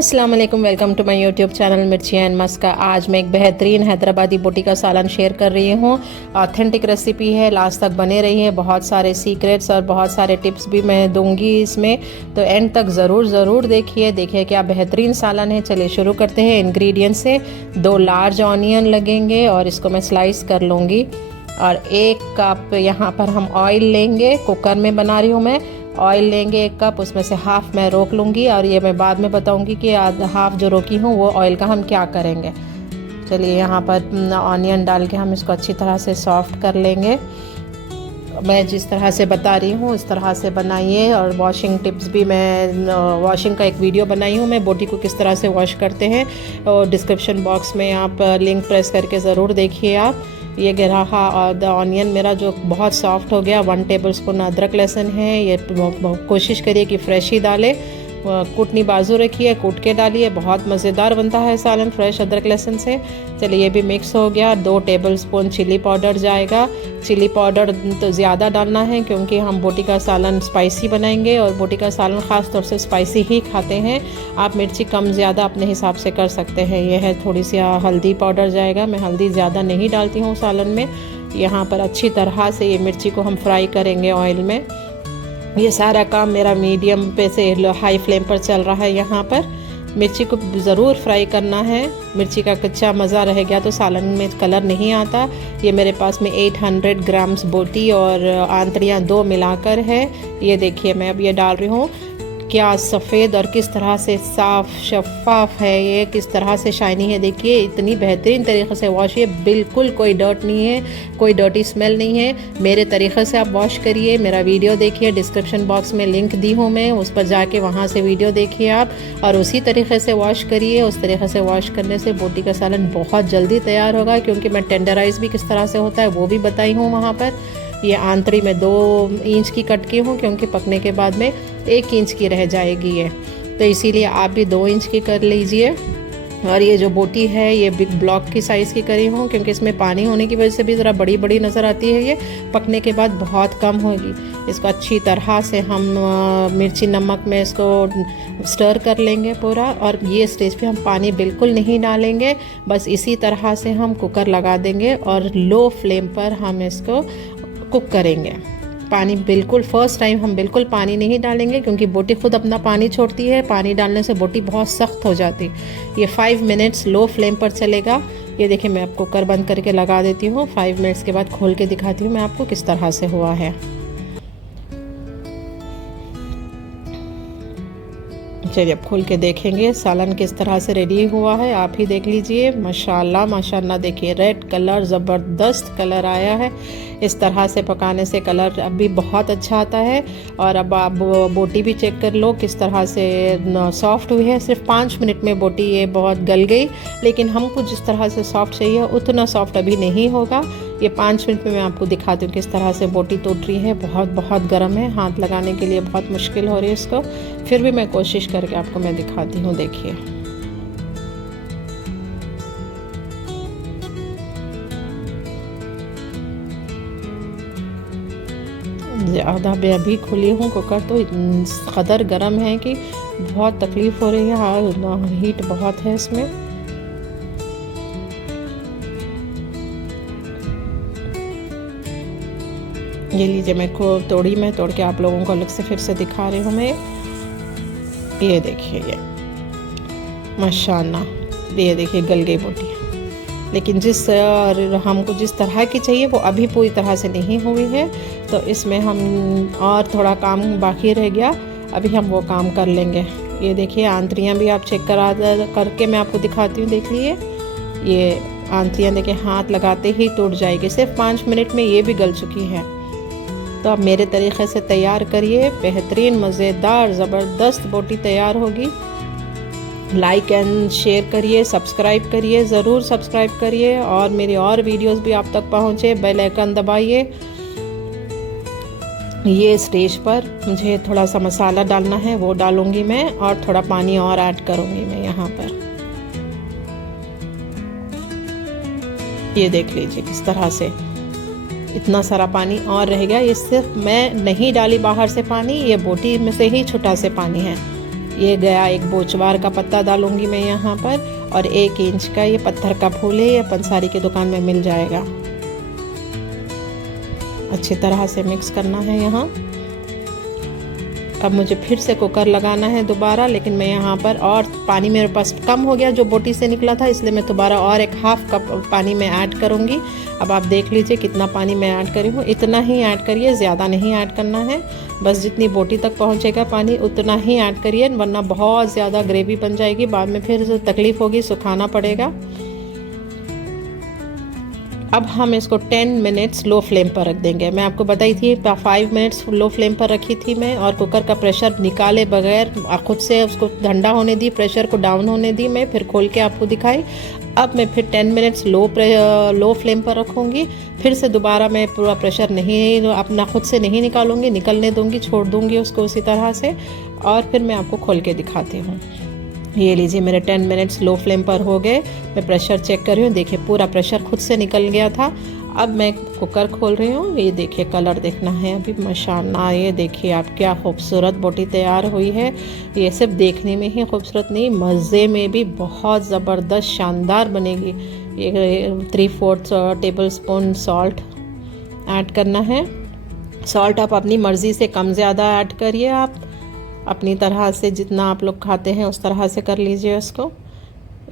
अस्सलाम वालेकुम, welcome to my YouTube channel Mirchi and Maska. आज मैं एक बेहतरीन हैदराबादी बोटी का सालन शेयर कर रही हूँ। ऑथेंटिक रेसिपी है, लास्ट तक बने रही है। बहुत सारे सीक्रेट्स और बहुत सारे टिप्स भी मैं दूंगी इसमें, तो एंड तक ज़रूर देखिए क्या बेहतरीन सालन है। चलिए शुरू करते हैं इंग्रेडिएंट से। 2 लार्ज ऑनियन लगेंगे और इसको मैं स्लाइस कर लूँगी। और 1 कप यहाँ पर हम ऑयल लेंगे। कुकर में बना रही हूँ मैं। ऑयल लेंगे 1 कप, उसमें से हाफ़ मैं रोक लूँगी और ये मैं बाद में बताऊँगी कि हाफ़ जो रोकी हूँ वो ऑयल का हम क्या करेंगे। चलिए यहाँ पर ऑनियन डाल के हम इसको अच्छी तरह से सॉफ्ट कर लेंगे। मैं जिस तरह से बता रही हूँ उस तरह से बनाइए। और वॉशिंग टिप्स भी मैं वॉशिंग का एक वीडियो बनाई हूँ मैं, बोटी को किस तरह से वॉश करते हैं, और डिस्क्रिप्शन बॉक्स में आप लिंक प्रेस करके ज़रूर देखिए आप। ये गिराहा और ऑनियन मेरा जो बहुत सॉफ्ट हो गया। 1 टेबलस्पून अदरक लहसुन है, ये कोशिश करिए कि फ्रेश ही डालें। कूटनी बाजू रखिए, कूट के डालिए, बहुत मज़ेदार बनता है सालन फ्रेश अदरक लहसुन से। चलिए ये भी मिक्स हो गया। 2 टेबलस्पून चिली पाउडर जाएगा। चिली पाउडर तो ज़्यादा डालना है क्योंकि हम बोटी का सालन स्पाइसी बनाएंगे और बोटी का सालन ख़ास तौर से स्पाइसी ही खाते हैं। आप मिर्ची कम ज़्यादा अपने हिसाब से कर सकते हैं। यह है थोड़ी सी हल्दी पाउडर जाएगा। मैं हल्दी ज़्यादा नहीं डालती हूँ सालन में। यहाँ पर अच्छी तरह से ये मिर्ची को हम फ्राई करेंगे ऑयल में। ये सारा काम मेरा मीडियम पे से हाई फ्लेम पर चल रहा है। यहाँ पर मिर्ची को ज़रूर फ्राई करना है। मिर्ची का कच्चा मज़ा रह गया तो सालन में कलर नहीं आता। ये मेरे पास में 800 ग्राम्स बोटी और आंतड़ियाँ 2 मिलाकर है। ये देखिए मैं अब ये डाल रही हूँ। क्या सफ़ेद और किस तरह से साफ़ शफाफ है, ये किस तरह से शाइनी है। देखिए इतनी बेहतरीन तरीक़े से वॉश है, बिल्कुल कोई डर्ट नहीं है, कोई डर्टी स्मेल नहीं है। मेरे तरीक़े से आप वॉश करिए। मेरा वीडियो देखिए, डिस्क्रिप्शन बॉक्स में लिंक दी हूँ मैं, उस पर जाके वहाँ से वीडियो देखिए आप और उसी तरीक़े से वॉश करिए। उस तरीक़े से वॉश करने से बोटी का सालन बहुत जल्दी तैयार होगा, क्योंकि मैं टेंडराइज़ भी किस तरह से होता है वो भी बताई हूँ वहाँ पर। ये आंतड़ी में 2 इंच की कट की हूँ क्योंकि पकने के बाद में 1 इंच की रह जाएगी ये, तो इसीलिए आप भी 2 इंच की कर लीजिए। और ये जो बोटी है ये बिग ब्लॉक की साइज़ की करी हूँ क्योंकि इसमें पानी होने की वजह से भी ज़रा बड़ी नज़र आती है। ये पकने के बाद बहुत कम होगी। इसको अच्छी तरह से हम मिर्ची नमक में इसको स्टर कर लेंगे पूरा। और ये स्टेज पे हम पानी बिल्कुल नहीं डालेंगे, बस इसी तरह से हम कुकर लगा देंगे और लो फ्लेम पर हम इसको कुक करेंगे। पानी बिल्कुल फर्स्ट टाइम हम बिल्कुल पानी नहीं डालेंगे क्योंकि बोटी खुद अपना पानी छोड़ती है। पानी डालने से बोटी बहुत सख्त हो जाती। ये 5 मिनट्स लो फ्लेम पर चलेगा। ये देखिए मैं आपको कुकर बंद करके लगा देती हूँ। 5 मिनट्स के बाद खोल के दिखाती हूँ मैं आपको किस तरह से हुआ है। चलिए अब खोल के देखेंगे सालन किस तरह से रेडी हुआ है। आप ही देख लीजिए, माशाल्लाह देखिए रेड कलर, ज़बरदस्त कलर आया है। इस तरह से पकाने से कलर अब भी बहुत अच्छा आता है। और अब आप बोटी भी चेक कर लो किस तरह से सॉफ्ट हुई है। सिर्फ 5 मिनट में बोटी ये बहुत गल गई, लेकिन हमको जिस तरह से सॉफ्ट चाहिए उतना सॉफ्ट अभी नहीं होगा। ये 5 मिनट में मैं आपको दिखाती हूँ किस तरह से बोटी टूट रही है। बहुत गर्म है, हाथ लगाने के लिए बहुत मुश्किल हो रही है इसको, फिर भी मैं कोशिश करके आपको मैं दिखाती हूँ। देखिए ज़्यादा मैं अभी खुली हूँ कुकर तो कदर गर्म है कि बहुत तकलीफ़ हो रही है। हाँ हीट बहुत है इसमें। ये लीजिए मैं तोड़ के आप लोगों को अलग से फिर से दिखा रही हूँ मैं। ये देखिए ये माशाल्लाह, ये देखिए गल गई बोटी। लेकिन हमको जिस तरह की चाहिए वो अभी पूरी तरह से नहीं हुई है, तो इसमें हम और थोड़ा काम बाकी रह गया, अभी हम वो काम कर लेंगे। ये देखिए आंतड़ियाँ भी आप चेक करके मैं आपको दिखाती हूँ। देख लिए ये आंतड़ियाँ देखिए हाथ लगाते ही टूट जाएगी। सिर्फ 5 मिनट में ये भी गल चुकी है। तो आप मेरे तरीक़े से तैयार करिए, बेहतरीन मज़ेदार ज़बरदस्त बोटी तैयार होगी। लाइक एंड शेयर करिए, सब्सक्राइब करिए, ज़रूर सब्सक्राइब करिए और मेरी और वीडियोस भी आप तक पहुँचे। बेल आइकन दबाइए। ये स्टेज पर मुझे थोड़ा सा मसाला डालना है, वो डालूँगी मैं, और थोड़ा पानी और ऐड करूँगी मैं यहाँ पर। ये देख लीजिए किस तरह से इतना सारा पानी और रह गया। ये सिर्फ मैं नहीं डाली बाहर से पानी, ये बोटी में से ही छुटा से पानी है। ये गया एक बोचवार का पत्ता डालूंगी मैं यहाँ पर, और 1 इंच का ये पत्थर का फूल है, ये पंसारी की दुकान में मिल जाएगा। अच्छी तरह से मिक्स करना है यहाँ। अब मुझे फिर से कुकर लगाना है दोबारा, लेकिन मैं यहाँ पर और पानी मेरे पास कम हो गया जो बोटी से निकला था, इसलिए मैं दोबारा और एक हाफ कप पानी में ऐड करूँगी। अब आप देख लीजिए कितना पानी मैं ऐड करी हूँ, इतना ही ऐड करिए, ज़्यादा नहीं ऐड करना है। बस जितनी बोटी तक पहुँचेगा पानी उतना ही ऐड करिए, वरना बहुत ज़्यादा ग्रेवी बन जाएगी, बाद में फिर तकलीफ़ होगी, सुखाना पड़ेगा। अब हम इसको 10 मिनट्स लो फ्लेम पर रख देंगे। मैं आपको बताई थी 5 मिनट्स लो फ्लेम पर रखी थी मैं, और कुकर का प्रेशर निकाले बगैर खुद से उसको ठंडा होने दी, प्रेशर को डाउन होने दी मैं, फिर खोल के आपको दिखाई। अब मैं फिर 10 मिनट्स लो फ्लेम पर रखूँगी। फिर से दोबारा मैं पूरा प्रेशर नहीं अपना खुद से नहीं निकालूंगी, निकलने दूँगी, छोड़ दूँगी उसको उसी तरह से, और फिर मैं आपको खोल के दिखाती हूँ। ये लीजिए मेरे 10 मिनट्स लो फ्लेम पर हो गए। मैं प्रेशर चेक कर रही हूँ, देखिए पूरा प्रेशर खुद से निकल गया था। अब मैं कुकर खोल रही हूँ, ये देखिए कलर देखना है अभी माशाल्लाह। ये देखिए आप क्या खूबसूरत बोटी तैयार हुई है। ये सिर्फ देखने में ही खूबसूरत नहीं, मज़े में भी बहुत ज़बरदस्त शानदार बनेगी। ये 3/4 टेबल स्पून सॉल्ट ऐड करना है। सॉल्ट आप अपनी मर्ज़ी से कम ज़्यादा ऐड करिए, आप अपनी तरह से जितना आप लोग खाते हैं उस तरह से कर लीजिए उसको।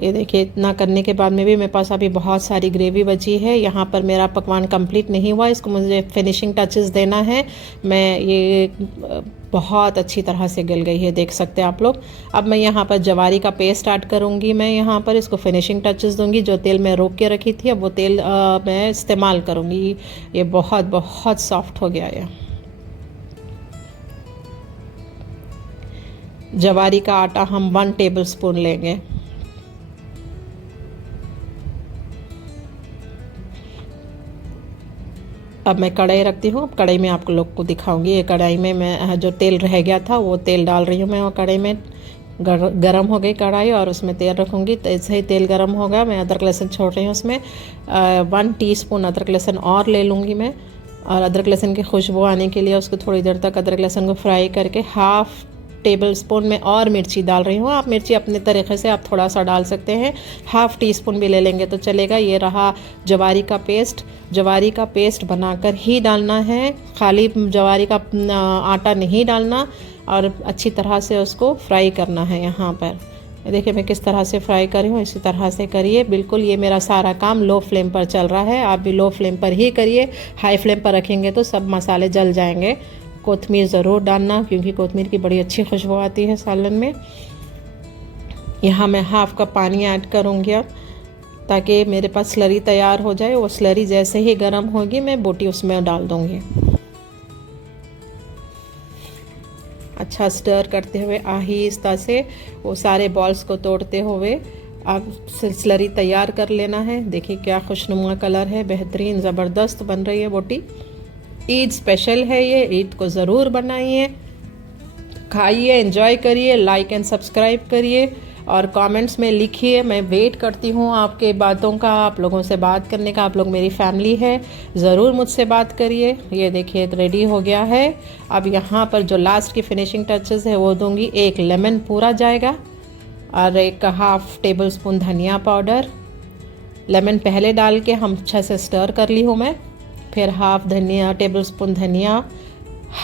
ये देखिए इतना करने के बाद में भी मेरे पास अभी बहुत सारी ग्रेवी बची है। यहाँ पर मेरा पकवान कंप्लीट नहीं हुआ, इसको मुझे फिनिशिंग टचेस देना है। मैं ये बहुत अच्छी तरह से गल गई है, देख सकते हैं आप लोग। अब मैं यहाँ पर जवारी का पेस्ट ऐड करूँगी, मैं यहाँ पर इसको फिनिशिंग टचेस दूँगी। जो तेल मैं रोक के रखी थी अब वो तेल मैं इस्तेमाल करूँगी। ये बहुत बहुत सॉफ्ट हो गया है। जवारी का आटा हम 1 टेबल स्पून लेंगे। अब मैं कढ़ाई रखती हूँ, कढ़ाई में आप लोग को दिखाऊंगी। ये कढ़ाई में मैं जो तेल रह गया था वो तेल डाल रही हूँ मैं, और कढ़ाई में गरम हो गई कढ़ाई, और उसमें तेल रखूँगी। तो ऐसे ही तेल गरम होगा, मैं अदरक लहसुन छोड़ रही हूँ उसमें। 1 टीस्पून अदरक लहसुन और ले लूँगी मैं, और अदरक लहसुन की खुशबू आने के लिए उसको थोड़ी देर तक अदरक लहसुन को फ्राई करके 1/2 टेबल स्पून में और मिर्ची डाल रही हूँ। आप मिर्ची अपने तरीके से आप थोड़ा सा डाल सकते हैं, 1/2 टीस्पून भी ले लेंगे तो चलेगा। ये रहा जवारी का पेस्ट। जवारी का पेस्ट बनाकर ही डालना है, खाली जवारी का आटा नहीं डालना, और अच्छी तरह से उसको फ्राई करना है। यहाँ पर देखिए मैं किस तरह से फ्राई कर रही हूँ, इसी तरह से करिए बिल्कुल। ये मेरा सारा काम लो फ्लेम पर चल रहा है, आप भी लो फ्लेम पर ही करिए। हाई फ्लेम पर रखेंगे तो सब मसाले जल जाएंगे। कोतमीर ज़रूर डालना, क्योंकि कोतमीर की बड़ी अच्छी खुशबू आती है सालन में। यहाँ मैं 1/2 कप पानी ऐड करूँगी अब, ताकि मेरे पास स्लरी तैयार हो जाए। वो स्लरी जैसे ही गर्म होगी मैं बोटी उसमें डाल दूँगी। अच्छा स्टर करते हुए आहिस्ता से वो सारे बॉल्स को तोड़ते हुए आप स्लरी तैयार कर लेना है। देखिए क्या खुशनुमा कलर है, बेहतरीन ज़बरदस्त बन रही है बोटी। ईद स्पेशल है ये, ईद को ज़रूर बनाइए, खाइए, एंजॉय करिए, लाइक एंड सब्सक्राइब करिए, और कमेंट्स में लिखिए। मैं वेट करती हूँ आपके बातों का, आप लोगों से बात करने का। आप लोग मेरी फैमिली है, ज़रूर मुझसे बात करिए। ये देखिए रेडी हो गया है। अब यहाँ पर जो लास्ट की फिनिशिंग टचेस है वो दूंगी। 1 लेमन पूरा जाएगा, और 1/2 टेबल स्पून धनिया पाउडर। लेमन पहले डाल के हम अच्छा से स्टर कर ली हूँ मैं। फिर 1/2 टेबल स्पून धनिया,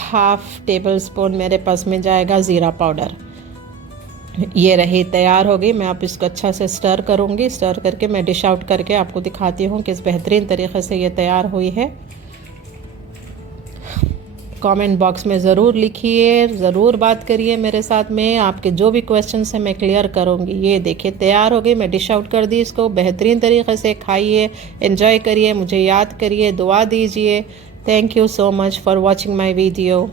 1/2 टेबल स्पून मेरे पास में जाएगा ज़ीरा पाउडर। ये रही तैयार हो गई। मैं आप इसको अच्छा से स्टर करूँगी। स्टर करके मैं डिश आउट करके आपको दिखाती हूँ किस बेहतरीन तरीके से ये तैयार हुई है। कमेंट बॉक्स में ज़रूर लिखिए, ज़रूर बात करिए मेरे साथ में। आपके जो भी क्वेश्चंस हैं मैं क्लियर करूँगी। ये देखिए तैयार हो गई, मैं डिश आउट कर दी इसको। बेहतरीन तरीके से खाइए, एंजॉय करिए, मुझे याद करिए, दुआ दीजिए। Thank you so much for watching my video.